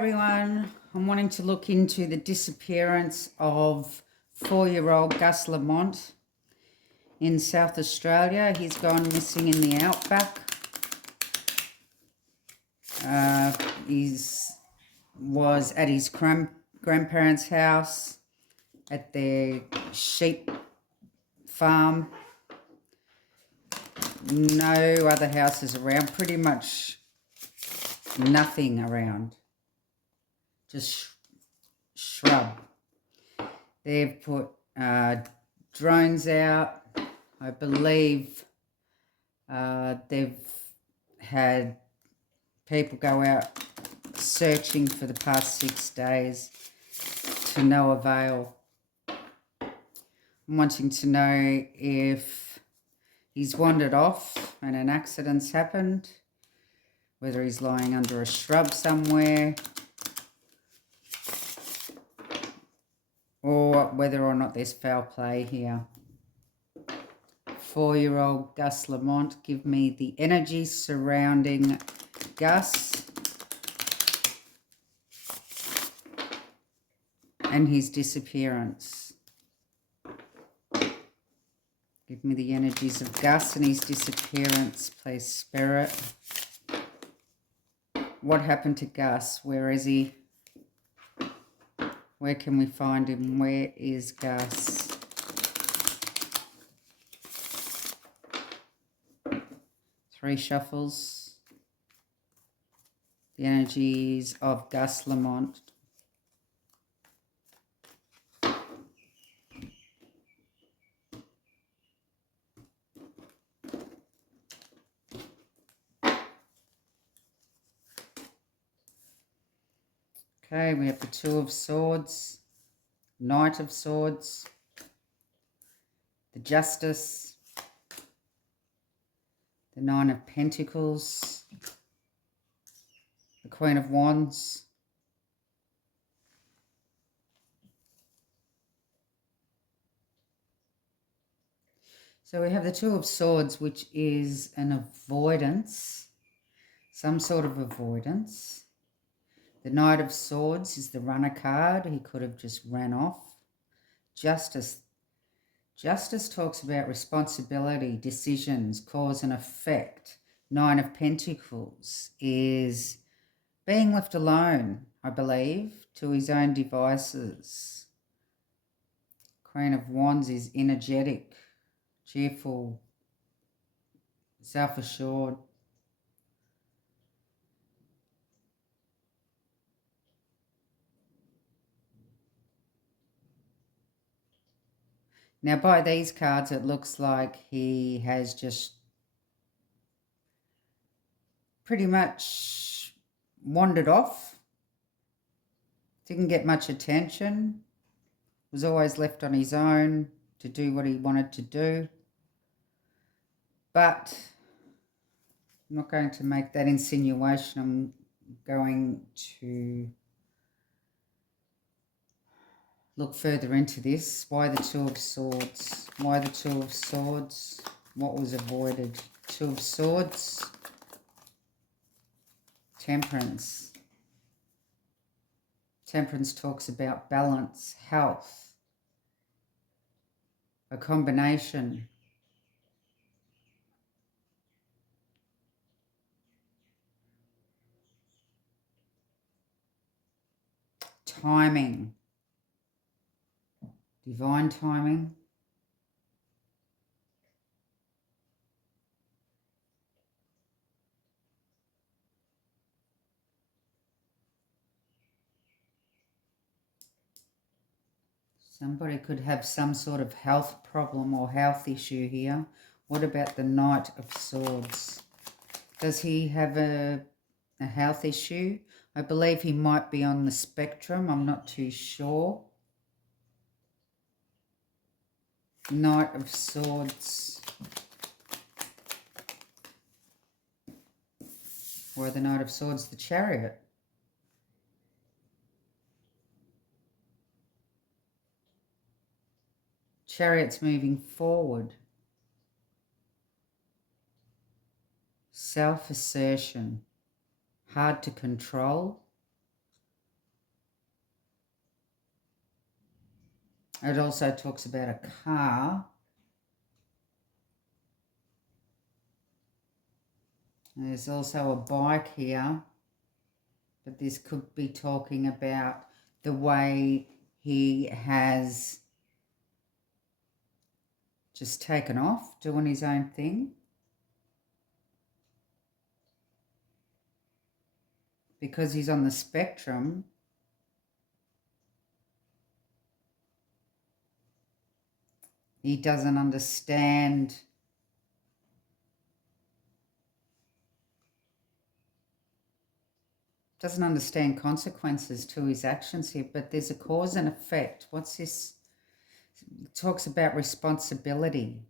everyone, I'm wanting to look into the disappearance of 4-year-old Gus Lamont in South Australia. He's gone missing in the outback. He was at his grandparents' house at their sheep farm. No other houses around, pretty much nothing around, just shrub. They've put drones out. I believe they've had people go out searching for the past 6 days to no avail. I'm wanting to know if he's wandered off and an accident's happened, whether he's lying under a shrub somewhere, or whether or not there's foul play here. 4-year-old Gus Lamont, give me the energy surrounding Gus and his disappearance. Give me the energies of Gus and his disappearance, please, Spirit. What happened to Gus? Where is he? Where can we find him? Where is Gus? Three shuffles. The energies of Gus Lamont. Okay, we have the Two of Swords, Knight of Swords, the Justice, the Nine of Pentacles, the Queen of Wands, so we have the Two of Swords, which is an avoidance, some sort of avoidance. The Knight of Swords is the runner card. He could have just ran off. Justice. Justice talks about responsibility, decisions, cause and effect. Nine of Pentacles is being left alone, I believe, to his own devices. Queen of Wands is energetic, cheerful, self-assured. Now, by these cards, it looks like he has just pretty much wandered off. Didn't get much attention. Was always left on his own to do what he wanted to do. But I'm not going to make that insinuation. I'm going to look further into this. Why the Two of Swords? Why the Two of Swords? What was avoided? Two of Swords. Temperance. Temperance talks about balance, health, a combination. Timing. Divine timing. Somebody could have some sort of health problem or health issue here. What about the Knight of Swords? Does he have a health issue? I believe he might be on the spectrum. I'm not too sure. Knight of Swords. Or the Knight of Swords, the Chariot. Chariot's moving forward. Self-assertion. Hard to control. It also talks about a car. There's also a bike here, but this could be talking about the way he has just taken off, doing his own thing. Because he's on the spectrum, he doesn't understand consequences to his actions here, but there's a cause and effect. What's this? It talks about responsibility.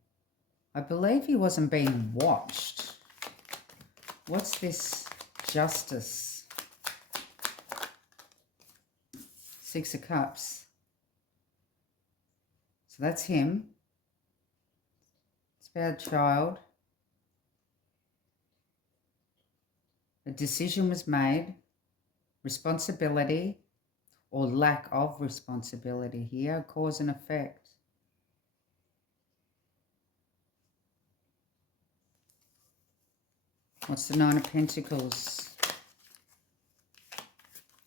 I believe he wasn't being watched. What's this? Justice. Six of Cups. So that's him. It's about a child. A decision was made. Responsibility or lack of responsibility here. Cause and effect. What's the Nine of Pentacles?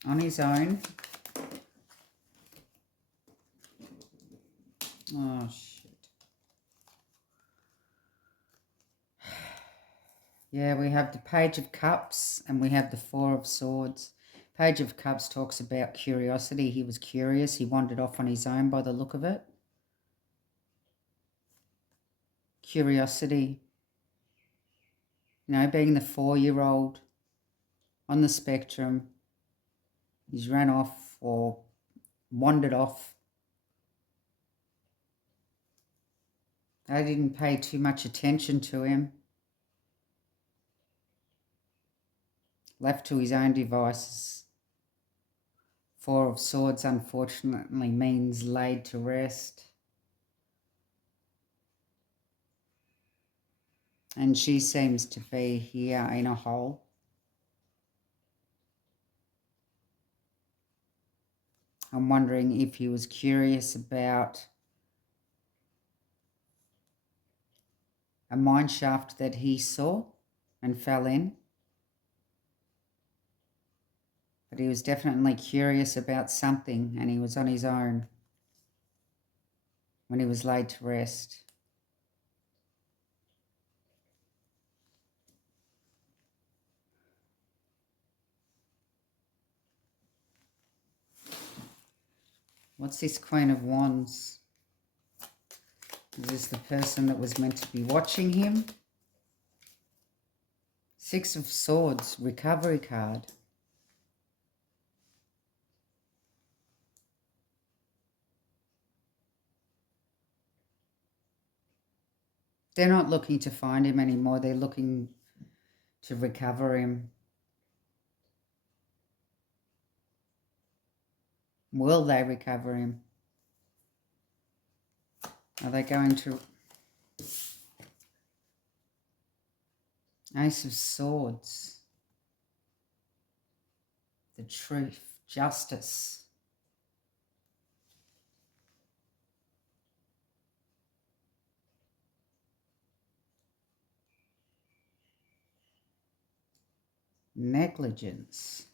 On his own. Oh, shit. Yeah, we have the Page of Cups and we have the Four of Swords. Page of Cups talks about curiosity. He was curious. He wandered off on his own by the look of it. Curiosity. You know, being the 4-year-old on the spectrum. He's ran off or wandered off. I didn't pay too much attention to him. Left to his own devices. Four of Swords, unfortunately, means laid to rest. And she seems to be here in a hole. I'm wondering if he was curious about a mine shaft that he saw and fell in. But he was definitely curious about something and he was on his own when he was laid to rest. What's this Queen of Wands? Is this the person that was meant to be watching him? Six of Swords, recovery card. They're not looking to find him anymore. They're looking to recover him. Will they recover him? Are they going to... Ace of Swords. The truth. Justice. Negligence.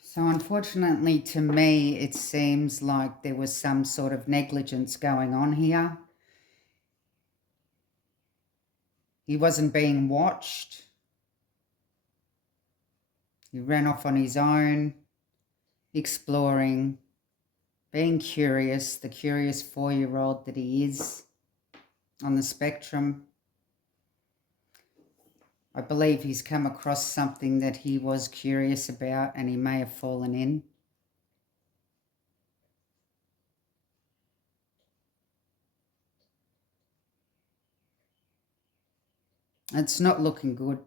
So unfortunately to me, it seems like there was some sort of negligence going on here. He wasn't being watched. He ran off on his own, exploring, being curious, the curious 4-year-old that he is on the spectrum. I believe he's come across something that he was curious about and he may have fallen in. It's not looking good.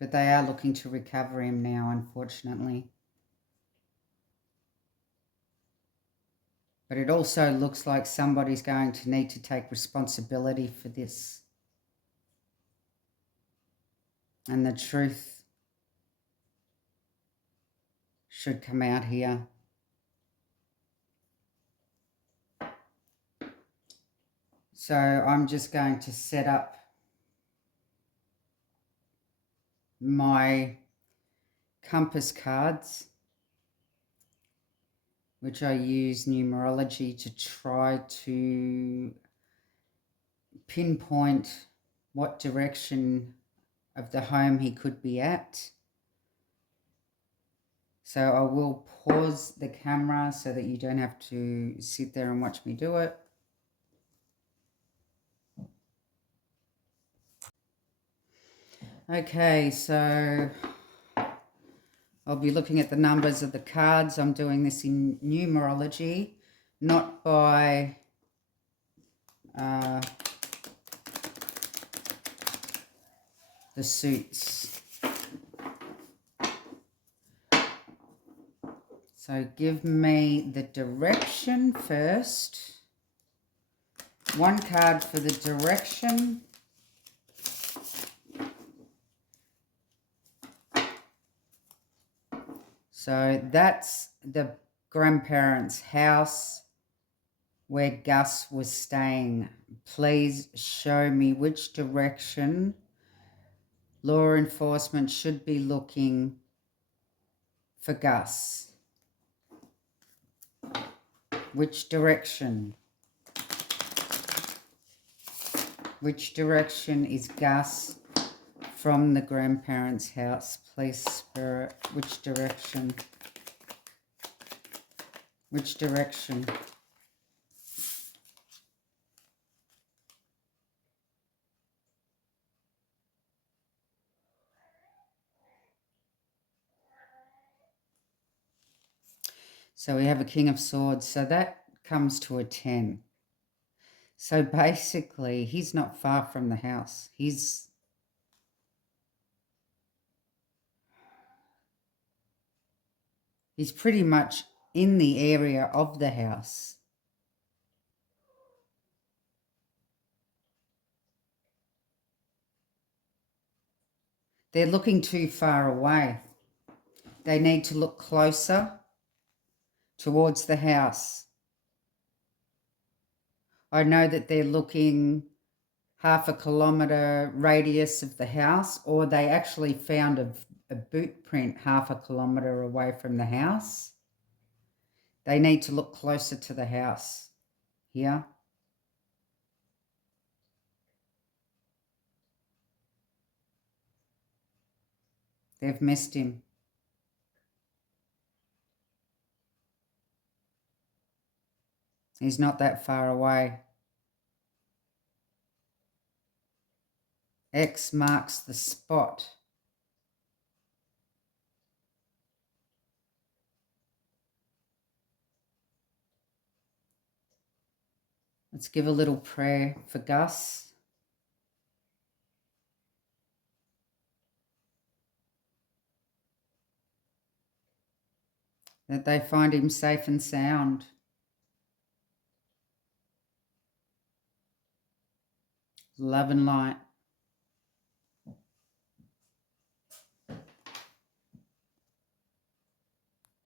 But they are looking to recover him now, unfortunately. But it also looks like somebody's going to need to take responsibility for this. And the truth should come out here. So I'm just going to set up my compass cards, which I use numerology to try to pinpoint what direction of the home he could be at. So I will pause the camera so that you don't have to sit there and watch me do it. Okay, so I'll be looking at the numbers of the cards. I'm doing this in numerology, not by the suits. So give me the direction first. One card for the direction. So that's the grandparents' house where Gus was staying. Please show me which direction law enforcement should be looking for Gus. Which direction? Which direction is Gus from the grandparents' house? Please, Spirit, which direction? Which direction? So we have a King of Swords. So that comes to a 10. So basically, he's not far from the house. He's pretty much in the area of the house. They're looking too far away. They need to look closer towards the house. I know that they're looking half a kilometre radius of the house, or they actually found a boot print half a kilometre away from the house. They need to look closer to the house here. They've missed him. He's not that far away. X marks the spot. Let's give a little prayer for Gus. That they find him safe and sound. Love and light.